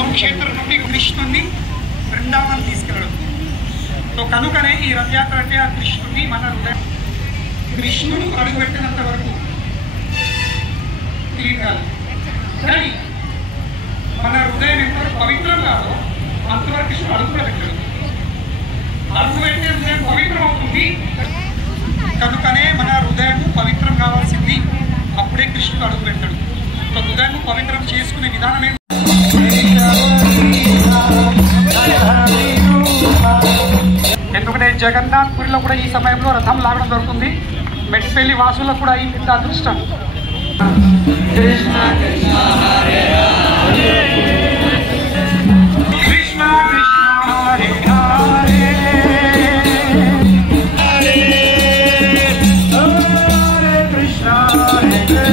కురుక్షేత్రం నుండి కృష్ణుని బృందావనం తీసుకెళ్ళడం. సో కనుకనే ఈ రథయాత్ర అంటే ఆ కృష్ణుని మన హృదయం, కృష్ణుడు అడుగుపెట్టినంత వరకు తెలియదు. కానీ మన హృదయం ఎంతవరకు పవిత్రం కాదో అంతవరకు కృష్ణుడు అడుగు కూడా పెట్టాడు. అడుగు పెట్టే హృదయం పవిత్రం అవుతుంది. కనుకనే మన హృదయం పవిత్రం కావాల్సింది, అప్పుడే కృష్ణుడు అడుగు పెట్టాడు. సో హృదయం పవిత్రం చేసుకునే విధానం ఏంటి? ఎందుకంటే జగన్నాథ్పురిలో కూడా ఈ సమయంలో రథం లాగడం జరుగుతుంది. మెట్పల్లి వాసులకు కూడా ఈ పెద్ద అదృష్టం. Krishna Krishna Hare Hare Krishna Krishna Hare Hare Hare Krishna Hare Krishna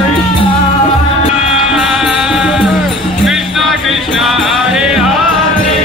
Krishna Krishna Hare Hare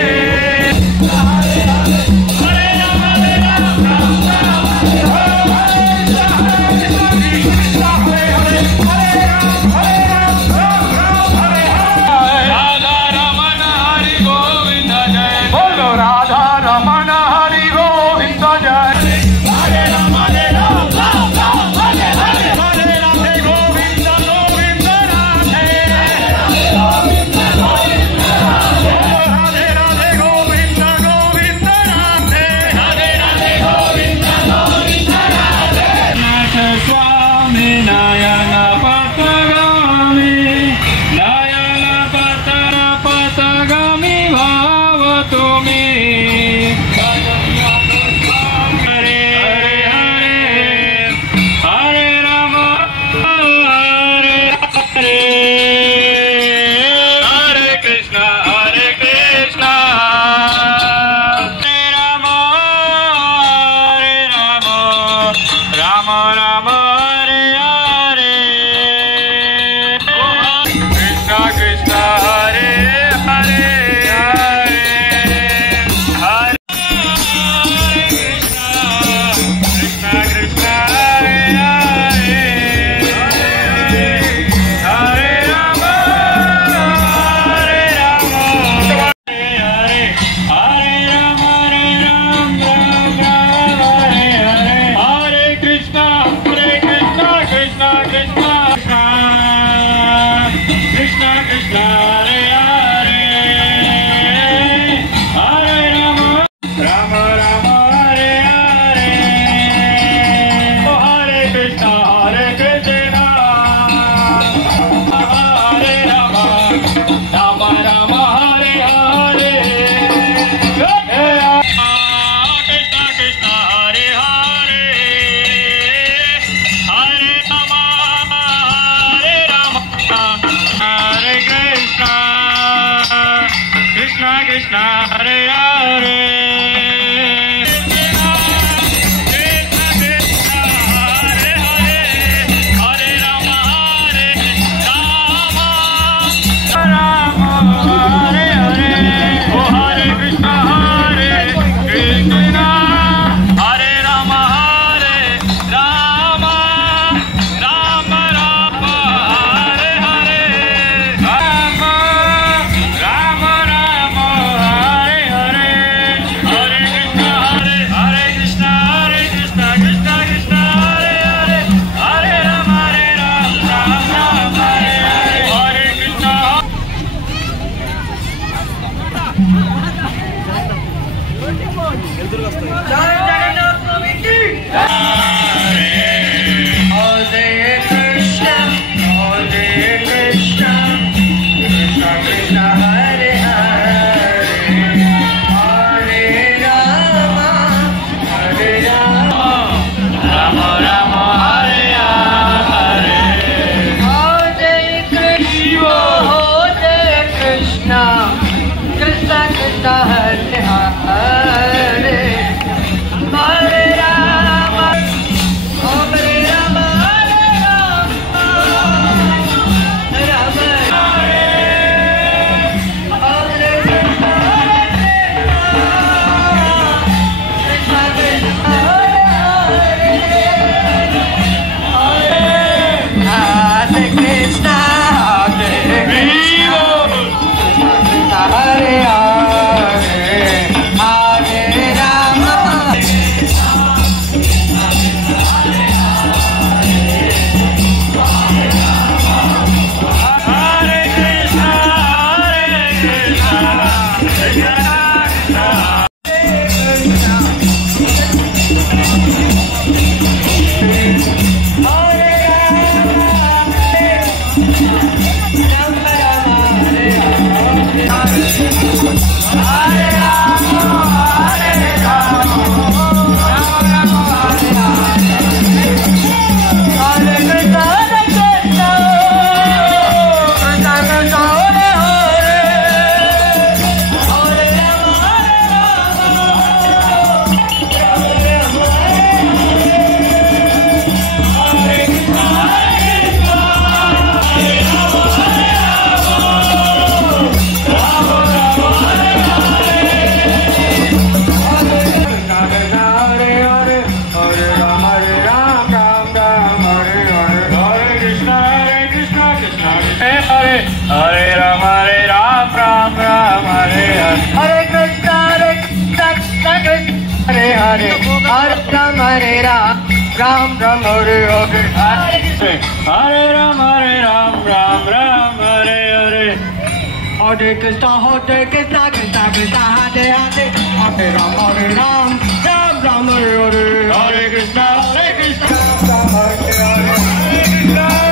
Hare Ram Ram Ram Hare Hare Hare Ram Ram Ram Hare Hare Hare Krishna Krishna Krishna Hare Hare Hare Ram Ram Ram Hare Hare Hare Krishna Ram Hare Hare Hare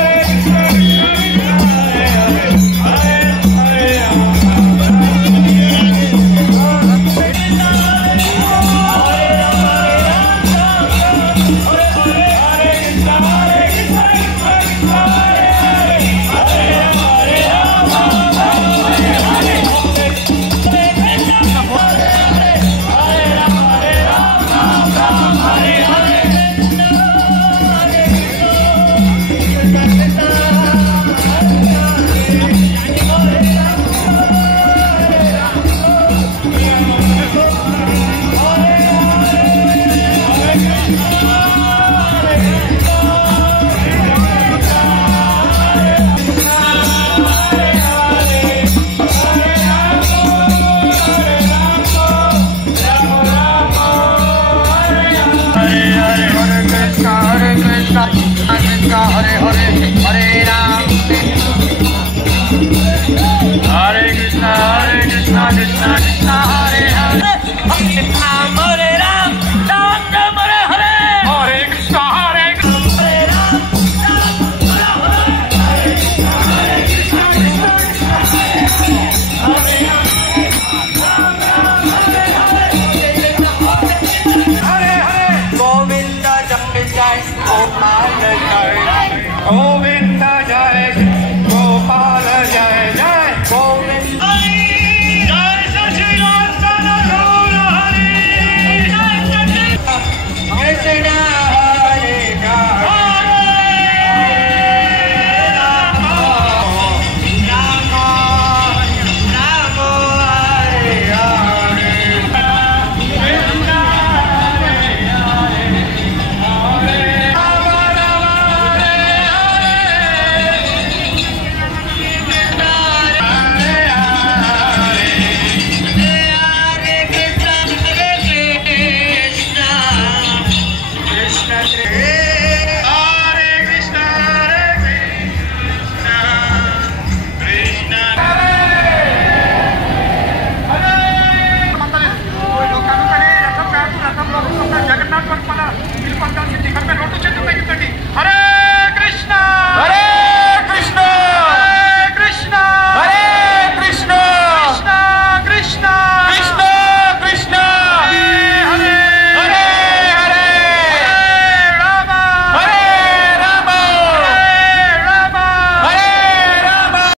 Hare Hare Ram Hare Krishna Krishna Krishna Hare Hare Hare Ram Ram Ram Hare Hare Hare Krishna Hare Krishna Hare Ram Govinda Jai Jai Om Hare Hare